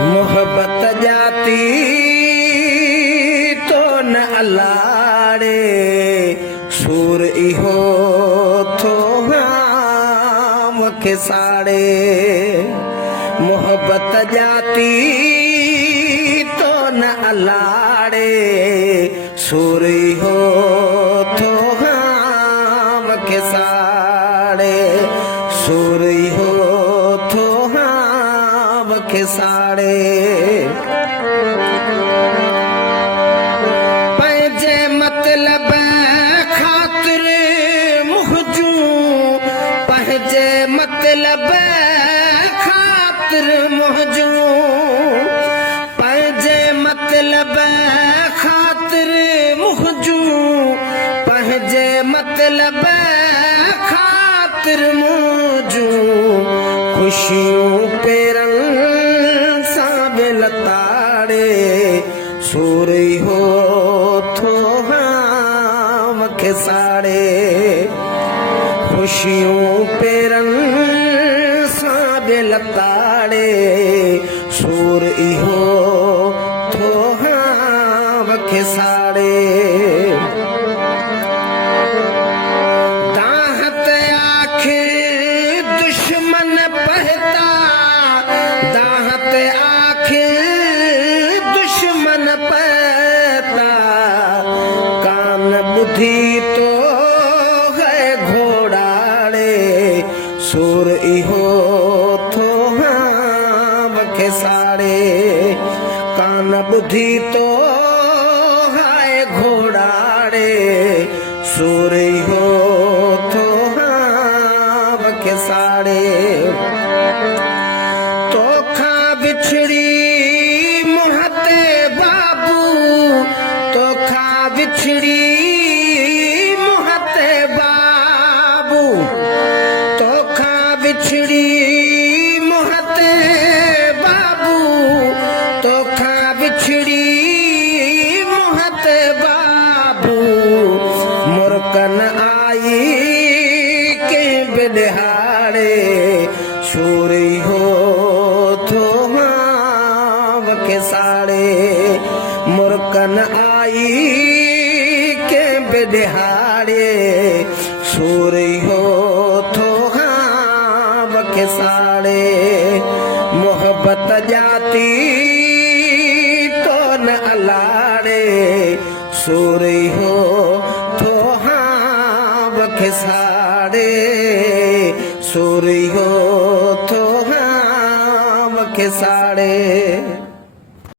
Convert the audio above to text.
मोहब्बत जाती तो न अलाड़े सूर इहो थो मूंखे साड़े मोहब्बत जाती तो न अलाड़े सूर इहो थो मूंखे साड़े सूर इहो थो मूंखे साड़े पंहिंजे मतलब ख़ातिर मुंहिंजूं पंहिंजे मतलब ख़ातिर मुंहिंजूं पंहिंजे मतलब ख़ातिर मुंहिंजूं पंहिंजे मतलब ख़ातिर मुंहिंजूं ख़ुशियूं पेरनि सां बि लताड़े सूर इहो थो मूंखे साड़े ख़ुशियूं पेरनि सां बि लताड़े सूर इहो थो मूंखे साड़े दाहत आखिर दुश्मन पहता दाहत आखिर दुश्मन पहता कान बुद्धि तो है घोड़ाड़े सूर इहो थो मूंखे साड़े कान बुद्धि तो है घोड़ाड़े सूर इहो थो मूंखे साड़े तोखा बिछड़ी मुहते बाबू तोखा बिछड़ी मुहते बाबू तोखा बिछड़ी मुहते बाबू तोखा बिछड़ी मुहते बाबू मुरकन आई के बिहाड़े सूर इहो थो मूंखे साड़े मुरकन आई के बिहाड़े सूर इहो थो मूंखे साड़े मोहब्बत जाती तो न अलाड़े सूर इहो थो मूंखे साड़े सूर इहो थो मूंखे साड़े।